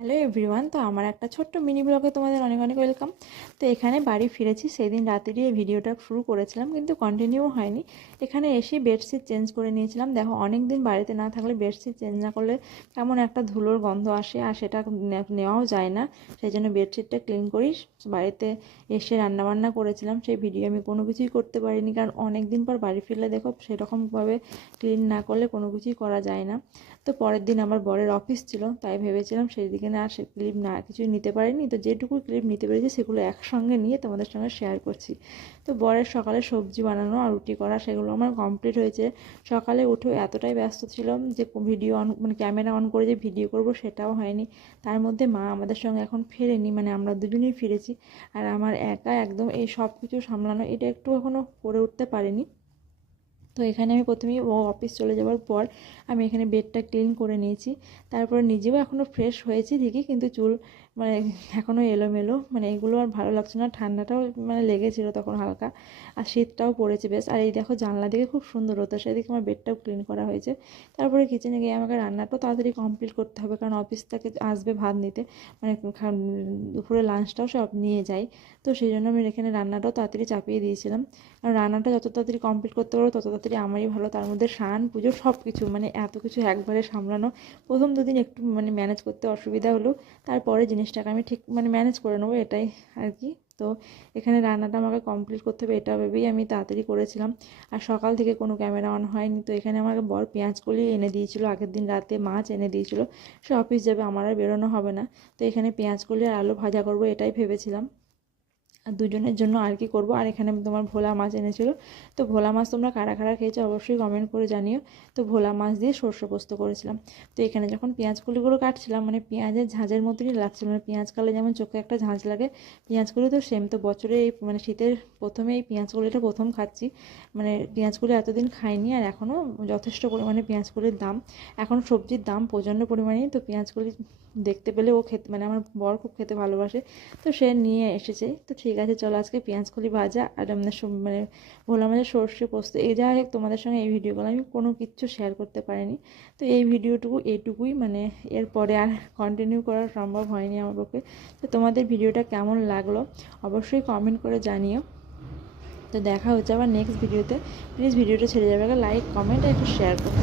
Hello everyone, তো আমার একটা ছোট্ট মিনি ব্লগে তোমাদের অনেক অনেক ওয়েলকাম। তো এখানে বাড়ি ফিরেছি, সেদিন রাত্রিরে এই ভিডিওটা শুরু করেছিলাম কিন্তু কন্টিনিউ হয়নি। এখানে এসে বেডশিট চেঞ্জ করে নিয়েছিলাম। দেখো, অনেক দিন বাড়িতে না থাকলে বেডশিট চেঞ্জ না করলে কেমন একটা ধুলোর গন্ধ আসে, আর সেটা নেওয়াও যায় না। সেই জন্য বেডশিটটা ক্লিন করি। বাড়িতে এসে রান্নাবান্না করেছিলাম, সেই ভিডিও আমি কোনো কিছুই করতে পারিনি, কারণ অনেক দিন পর বাড়ি ফিরলে দেখো সেরকমভাবে ক্লিন না করলে কোনো কিছুই করা যায় না। তো পরের দিন আমার বরের অফিস ছিল, তাই ভেবেছিলাম সেই দিকে না সে ক্লিপ না কিছুই নিতে পারিনি। তো যেটুকু ক্লিপ নিতে পেরেছি সেগুলো একসঙ্গে নিয়ে তোমাদের সঙ্গে শেয়ার করছি। তো বরের সকালে সবজি বানানো আর রুটি করা সেগুলো আমার কমপ্লিট হয়েছে। সকালে উঠেও এতটাই ব্যস্ত ছিলাম যে ভিডিও অন মানে ক্যামেরা অন করে যে ভিডিও করব সেটাও হয়নি। তার মধ্যে মা আমাদের সঙ্গে এখন ফেরেনি, মানে আমরা দুজনেই ফিরেছি। আর আমার একা একদম এই সব কিছু সামলানো এটা একটু এখনও করে উঠতে পারিনি। তো এখানে আমি প্রথমেই ও অফিস চলে যাওয়ার পর আমি এখানে বেডটা ক্লিন করে নিয়েছি। তারপরে নিজেও এখনও ফ্রেশ হয়েছি ঠিকই, কিন্তু চুল মানে এখনও এলোমেলো, মানে এগুলো আর ভালো লাগছে না। ঠান্ডাটাও মানে লেগেছিল তখন হালকা, আর শীতটাও পড়েছে বেশ। আর এই দেখো, জানলা দিকে খুব সুন্দর হতো, সেদিকে আমার বেডটাও ক্লিন করা হয়েছে। তারপরে কিচেনে গিয়ে আমাকে রান্নাটাও তাড়াতাড়ি কমপ্লিট করতে হবে, কারণ অফিস থেকে আসবে ভাত নিতে, মানে দুপুরে লাঞ্চটাও সব নিয়ে যায়। তো সেই জন্য আমি এখানে রান্নাটাও তাড়াতাড়ি চাপিয়ে দিয়েছিলাম। আর রান্নাটা যত তাড়াতাড়ি কমপ্লিট করতে পারবো তত তাড়াতাড়ি আমারই ভালো। তার মধ্যে স্নান পুজো সব কিছু, মানে এত কিছু একবারে সামলানো প্রথম দুদিন একটু মানে ম্যানেজ করতে অসুবিধা হলো। তারপরে জিনিসটাকে আমি ঠিক মানে ম্যানেজ করে নেবো, এটাই আর কি। তো এখানে রান্নাটা আমাকে কমপ্লিট করতে হবে এটা ভেবেই আমি তাড়াতাড়ি করেছিলাম। আর সকাল থেকে কোনো ক্যামেরা অন হয়নি। তো এখানে আমাকে বর পেঁয়াজকলি এনে দিয়েছিল, আগের দিন রাতে মাছ এনে দিয়েছিল। সে অফিস যাবে, আমার আর বেরোনো হবে না। তো এখানে পেঁয়াজকলি আর আলু ভাজা করবো এটাই ভেবেছিলাম, আর দুজনের জন্য আর কি করব। আর এখানে তোমার ভোলা মাছ এনেছিল। তো ভোলা মাছ তোমরা কারা কারা খেয়েছো অবশ্যই কমেন্ট করে জানিও। তো ভোলা মাছ দিয়ে সর্ষে পোস্ত করেছিলাম। তো এখানে যখন পেঁয়াজ কলিগুলো কাটছিলাম, মানে পেঁয়াজের ঝাঁঝের মতনই লাগছিল, মানে পেঁয়াজ কাটলে যেমন চোখে একটা ঝাঁঝ লাগে, পেঁয়াজ কলি তো সেম। তো বছরে এই মানে শীতের প্রথমে এই পেঁয়াজ কলিটা প্রথম খাচ্ছি। মানে পেঁয়াজ কলি এতদিন খাইনি, আর এখনও যথেষ্ট পরিমাণে পেঁয়াজ কলির দাম। এখন সবজির দাম প্রচণ্ড পরিমাণেই, তো পেঁয়াজ কলি দেখতে পেলে ও খেতে, মানে আমার বর খুব খেতে ভালোবাসে, তো সে নিয়ে এসেছে। তো ঠিক আছে, চলো আজকে পেঁয়াজকলি ভাজা আর মানে ভোলা মাছের সর্ষে পোস্ত, এই যাই হোক তোমাদের সঙ্গে এই ভিডিওগুলো আমি কোনো কিচ্ছু শেয়ার করতে পারিনি। তো এই ভিডিওটুকু এইটুকুই, মানে এরপরে আর কন্টিনিউ করা সম্ভব হয়নি আমার পক্ষে। তো তোমাদের ভিডিওটা কেমন লাগলো অবশ্যই কমেন্ট করে জানিও। তো দেখা হচ্ছে আবার নেক্সট ভিডিওতে। প্লিজ ভিডিওটা ছেড়ে যাবে, লাইক কমেন্ট আর একটু শেয়ার করো।